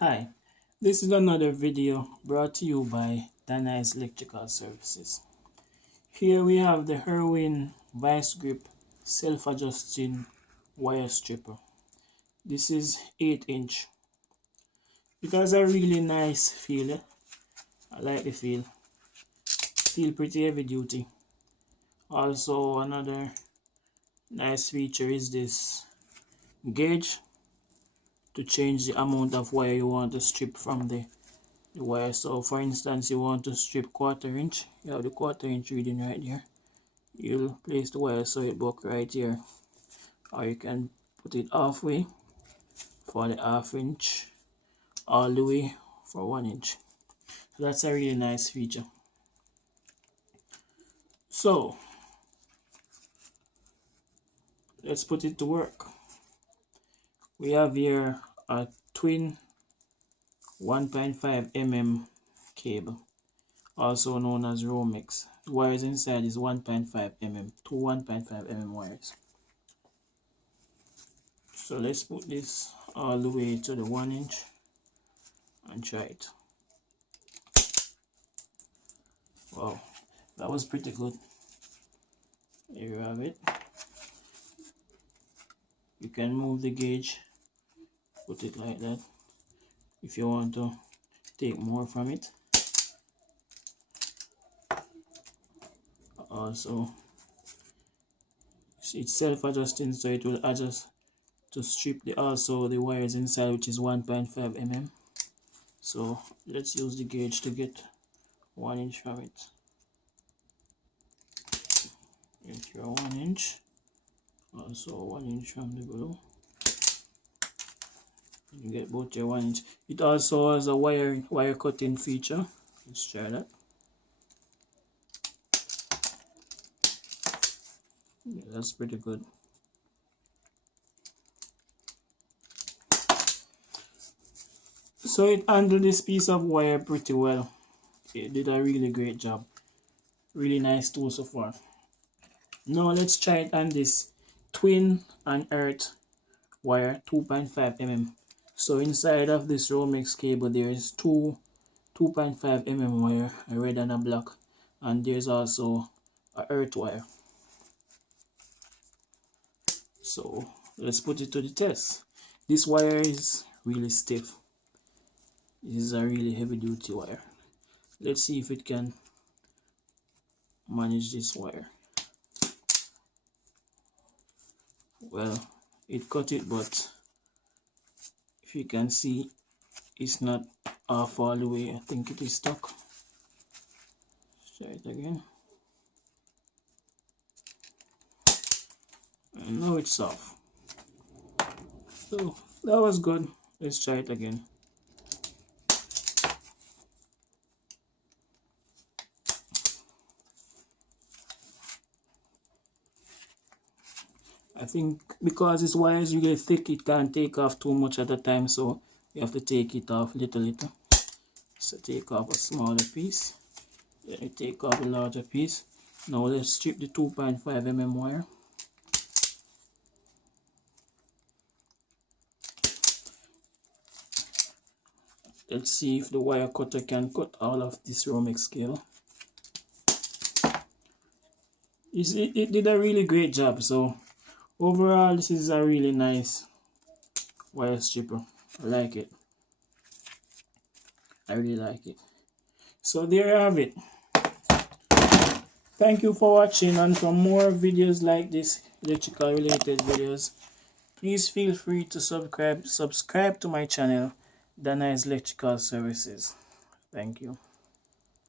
Hi, this is another video brought to you by Danai's Electrical Services. Here we have the Irwin Vice-Grip self-adjusting wire stripper. This is 8-inch. It has a really nice feel. I like the feel. Feel pretty heavy duty. Also another nice feature is this gauge to change the amount of wire you want to strip from the wire. So for instance, you want to strip 1/4 inch, you have the 1/4 inch reading right here. You'll place the wire so it buck right here, or you can put it halfway for the 1/2 inch, all the way for 1 inch. So that's a really nice feature. So let's put it to work. We have here a twin 1.5 mm cable, also known as Romex. The wires inside is 1.5 mm, two 1.5 mm wires. So let's put this all the way to the 1 inch and try it. Wow, that was pretty good. Here you have it. You can move the gauge, put it like that if you want to take more from it. Also, it's self-adjusting, so it will adjust to strip the wires inside, which is 1.5 mm. So let's use the gauge to get 1 inch from it. Get your 1 inch, also 1 inch from the below. You get both your 1 inch. It also has a wire cutting feature. Let's try that. Yeah, that's pretty good. So it handled this piece of wire pretty well. It did a really great job. Really nice tool so far. Now let's try it on this twin and earth wire 2.5 mm. So inside of this Romex cable there is two 2.5 mm wire, a red and a black, and there's also a earth wire. So let's put it to the test. This wire is really stiff. This is a really heavy duty wire. Let's see if it can manage this wire. Well, it cut it, but if you can see, it's not off all the way. I think it is stuck. Let's try it again. And now it's off. So that was good. Let's try it again. I think because this wire is really thick, it can't take off too much at a time, so you have to take it off little. So take off a smaller piece, then you take off a larger piece. Now let's strip the 2.5 mm wire. Let's see if the wire cutter can cut all of this Romex cable. It did a really great job. So overall, this is a really nice wire stripper. I like it. I really like it. So there you have it. Thank you for watching, and for more videos like this, electrical related videos, please feel free to subscribe to my channel, Danai's Electrical Services. Thank you.